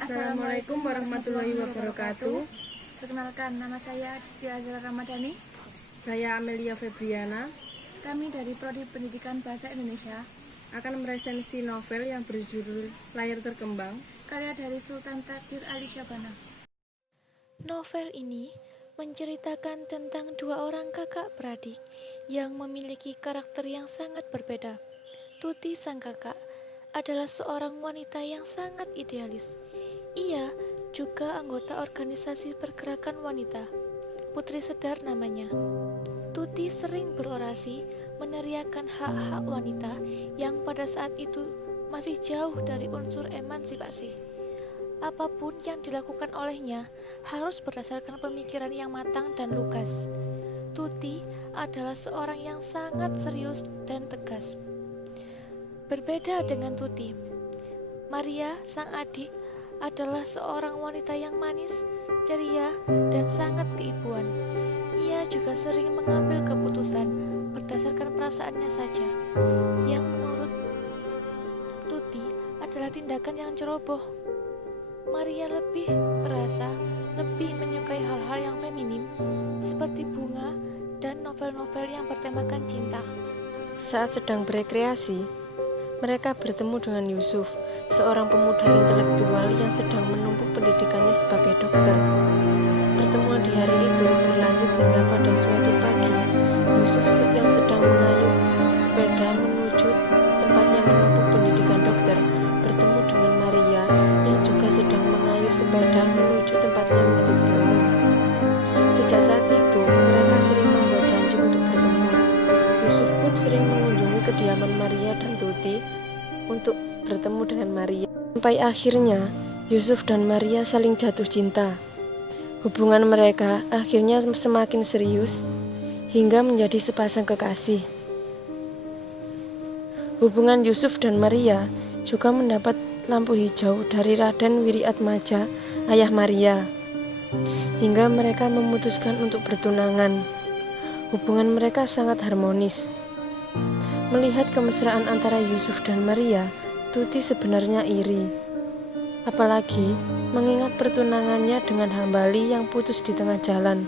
Assalamualaikum warahmatullahi wabarakatuh. Perkenalkan, nama saya Distia Azra Ramadhani. Saya Amelia Febriana Kami dari Prodi Pendidikan Bahasa Indonesia. akan meresensi novel yang berjudul Layar Terkembang. Karya dari Sultan Takdir Ali Syabana. Novel ini menceritakan tentang dua orang kakak beradik yang memiliki karakter yang sangat berbeda. Tuti sang kakak adalah seorang wanita yang sangat idealis. Ia juga anggota organisasi pergerakan wanita, Putri Sedar namanya. Tuti sering berorasi meneriakkan hak-hak wanita yang pada saat itu masih jauh dari unsur emansipasi. Apapun yang dilakukan olehnya harus berdasarkan pemikiran yang matang dan lugas. Tuti adalah seorang yang sangat serius dan tegas. Berbeda dengan Tuti, Maria, sang adik, adalah seorang wanita yang manis, ceria, dan sangat keibuan. Ia juga sering mengambil keputusan berdasarkan perasaannya saja, yang menurut Tuti adalah tindakan yang ceroboh. Maria lebih merasa lebih menyukai hal-hal yang feminim, seperti bunga dan novel-novel yang bertemakan cinta. Saat sedang berekreasi, mereka bertemu dengan Yusuf, seorang pemuda intelektual yang sedang menempuh pendidikannya sebagai dokter. Pertemuan di hari itu berlanjut hingga pada suatu pagi, Yusuf yang sedang mengayuh sepeda menuju tempatnya menempuh pendidikan dokter bertemu dengan Maria yang juga sedang mengayuh sepeda menuju tempatnya menuntut ilmu. Sejak saat itu, mereka sering membuat janji untuk bertemu. Yusuf pun sering mengunjungi kediaman Maria dan Tuti untuk bertemu dengan Maria. Sampai akhirnya, Yusuf dan Maria saling jatuh cinta. Hubungan mereka akhirnya semakin serius hingga menjadi sepasang kekasih. Hubungan Yusuf dan Maria juga mendapat lampu hijau dari Raden Wiriatmaja, ayah Maria, hingga mereka memutuskan untuk bertunangan. Hubungan mereka sangat harmonis. Melihat kemesraan antara Yusuf dan Maria, Tuti sebenarnya iri. Apalagi mengingat pertunangannya dengan Hambali yang putus di tengah jalan.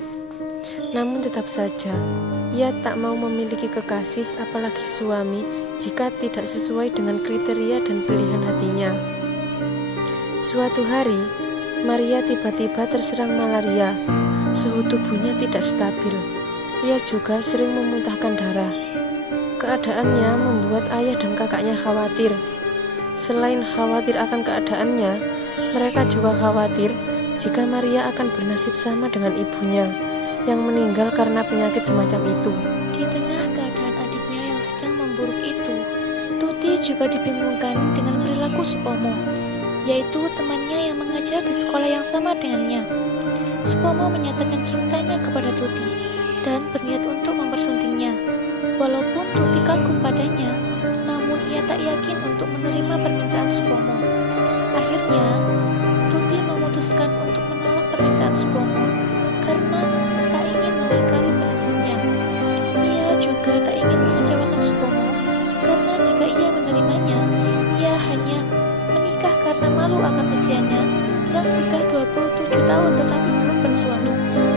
Namun tetap saja, ia tak mau memiliki kekasih apalagi suami jika tidak sesuai dengan kriteria dan pilihan hatinya. Suatu hari, Maria tiba-tiba terserang malaria. Suhu tubuhnya tidak stabil. Ia juga sering memuntahkan darah. Keadaannya membuat ayah dan kakaknya khawatir. Selain khawatir akan keadaannya, mereka juga khawatir jika Maria akan bernasib sama dengan ibunya yang meninggal karena penyakit semacam itu. Di tengah keadaan adiknya yang sedang memburuk itu, Tuti juga dibingungkan dengan perilaku Supomo, yaitu temannya yang mengajar di sekolah yang sama dengannya. Supomo menyatakan cintanya kepada Tuti dan berniat untuk mempersuntingnya. Walaupun Tuti kagum padanya, namun ia tak yakin untuk menerima permintaan Supomo. Akhirnya, Tuti memutuskan untuk menolak permintaan Supomo karena tak ingin mengingkari prinsipnya. Ia juga tak ingin mengecewakan Supomo karena jika ia menerimanya, ia hanya menikah karena malu akan usianya yang sudah 27 tahun tetapi belum bersuami,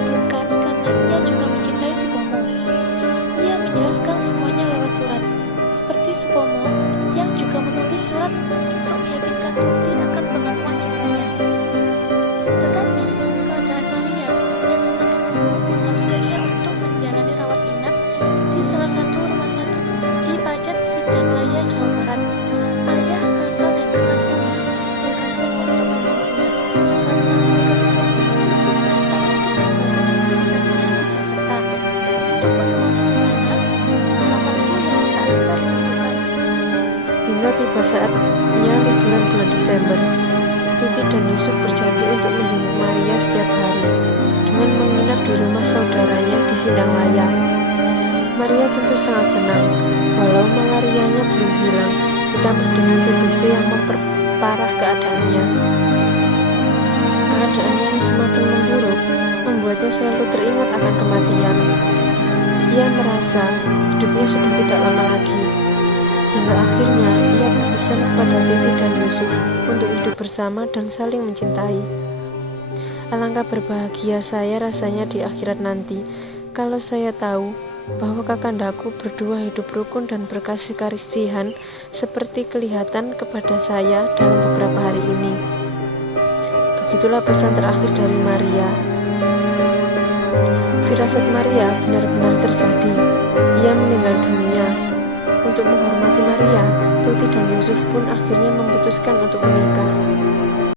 bukan karena ia juga mencintai Supomo. Ia menjelaskan semuanya lewat surat, seperti Supomo yang juga menulis surat untuk meyakinkan Tuti akan pengakuan cintanya. Tetapi keadaan Maria yang semakin memburuk mengharuskannya untuk menjalani rawat inap di salah satu rumah sakit di Pajat Sidanglaya, Jawa Barat. Ayah, kakak, dan kekasihnya bergantian untuk menyambutnya karena mereka semua masih sibuk dan tak mungkin meninggalkan aktivitasnya di Jakarta untuk menemani di sana dalam waktu yang tak bisa ditentukan. Hingga tiba saatnya liburan bulan Desember, Tuti dan Yusuf berjanji untuk menjenguk Maria setiap hari dengan menginap di rumah saudaranya di Sidanglaya. Maria tentu sangat senang, walau malarianya belum hilang, ditambah dengan TBC yang memperparah keadaannya. Keadaannya yang semakin memburuk membuatnya selalu teringat akan kematian. Ia merasa hidupnya sudah tidak lama lagi, hingga akhirnya ia berpesan berpesan kepada Tuti dan Yusuf untuk hidup bersama dan saling mencintai. Alangkah berbahagia saya rasanya di akhirat nanti kalau saya tahu bahwa kakandaku berdua hidup rukun dan berkasih kasihan seperti kelihatan kepada saya dalam beberapa hari ini. Begitulah pesan terakhir dari Maria. Firasat Maria benar-benar terjadi. Ia meninggal dunia. Untuk menghormati Maria, Tuti dan Yusuf pun akhirnya memutuskan untuk menikah.